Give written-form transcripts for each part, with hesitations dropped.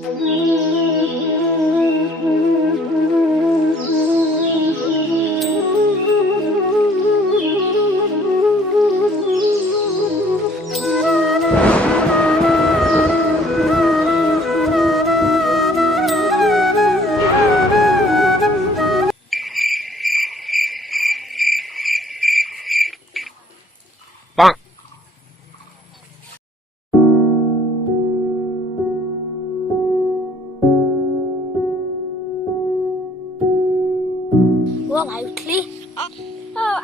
Ủa mày uthli?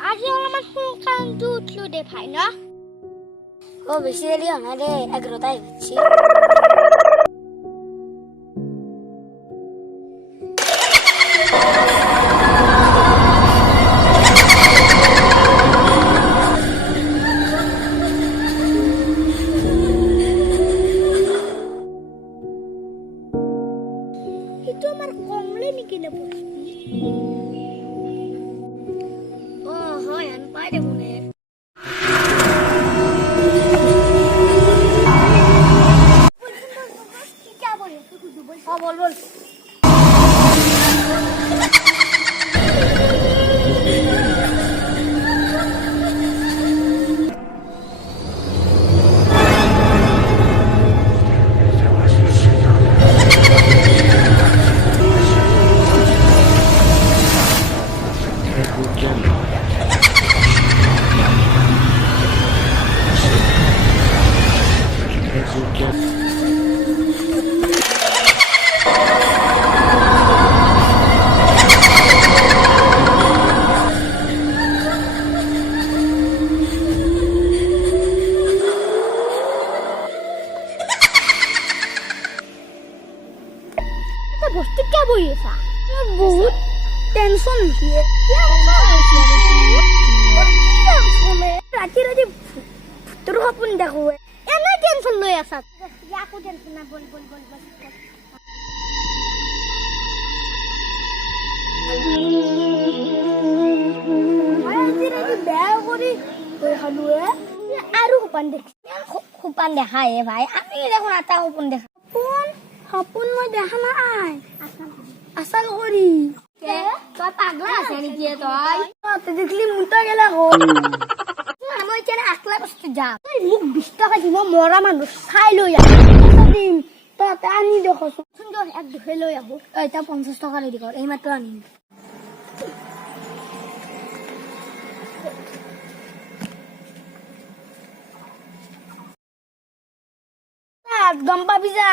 আজি অলপমান সোনকালে উঠলো দে ভাই ন? বেছি দেৰি হোৱা নাই দে 11টাই হৈছে। Itu আমাৰ কমলে নেকি নে বস্তু? হয় আন পাই দে মনে বল বল বস্তু কে বহি আছা বহুত টেনশন দিয়ে রাতি রাতি তোর সপোন দেখো এনে টেনশন লৈ আছা ইয়াকো টেনশন না বল বল বল বল বেয়া কৰি আৰু সপোন দেখা হে ভাই আমি দেখোন এটা সপোন দেখা সপোন মই দেখা নাই আসাল করি তই পাগলা আছে নেকি তই দেখলি মুটা গেলা হল মই কেনে আকলা বস্তু যাম মোক 20 টাকা দিব মৰা মানুহ চাই লৈ দিম তই আনি দেখছোন সুন্দৰ এক দুহে লৈ আহো এতিয়া 50 টাকা লৈ দিব এই মাত্ৰ আনিম গম পাবি যা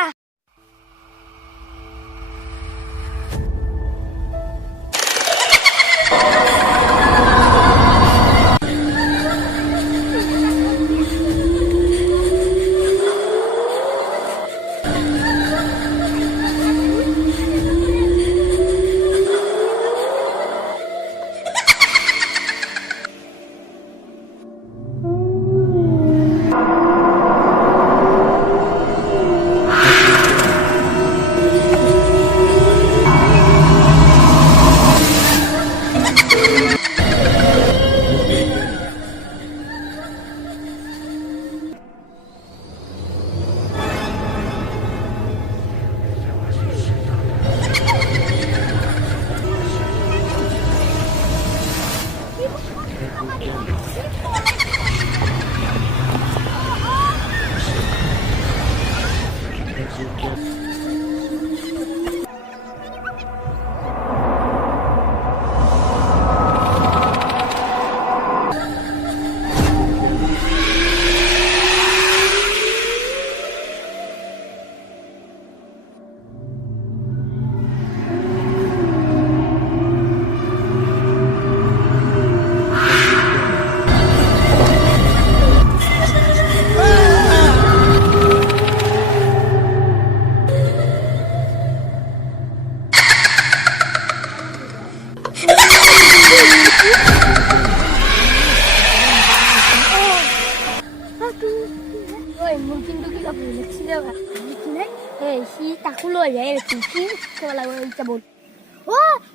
সি তাকো লৈ যায় কি ক'ব লাগিব এতিয়া বল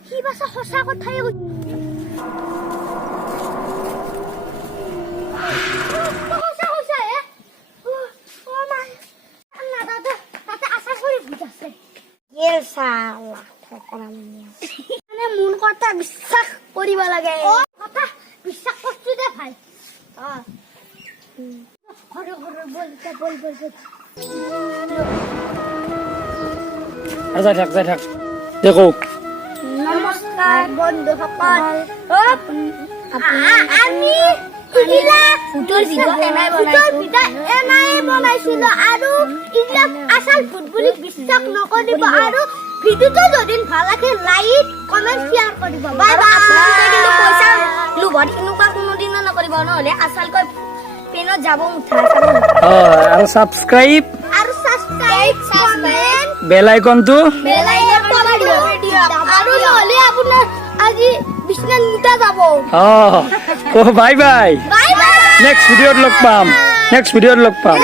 সি বাছা সঁচা কথাই তাতে আচাৰ কৰি বুজাইছে আছে এল সালা ঠকৰা মানে মোৰ কথা বিশ্বাস কৰিব লাগে কথা বিশ্বাস কৰছো দে ভাই ঘৰে ঘৰে বল বল বল বল যাই থাক দেখো নমস্কাৰ বন্ধুসকল আমি ইগিলা ফুটৰ ভিডিঅ' এনাই বনাইছিলো আৰু ইগিলা আচল ভূত বুলি বিশ্বাস নকৰিব আৰু ভিডিঅ'টো যদি ভাল লাগে লাইক কমেন্ট শ্বেয়াৰ কৰিব বাই বাই আপোনালোকে কিন্তু পইচা লোভত এনেকুৱা কোনোদিন নকৰিব নহ'লে আচলকৈ পেনত যাব মুঠা আৰু সাবস্ক্ৰাইব কমেন্ট বেল আইকনটো আৰু নহ'লে আপোনাৰ আজি বিছনাত মুঠা যাব bye bye bye bye next ভিডিঅ'ত লগ পাম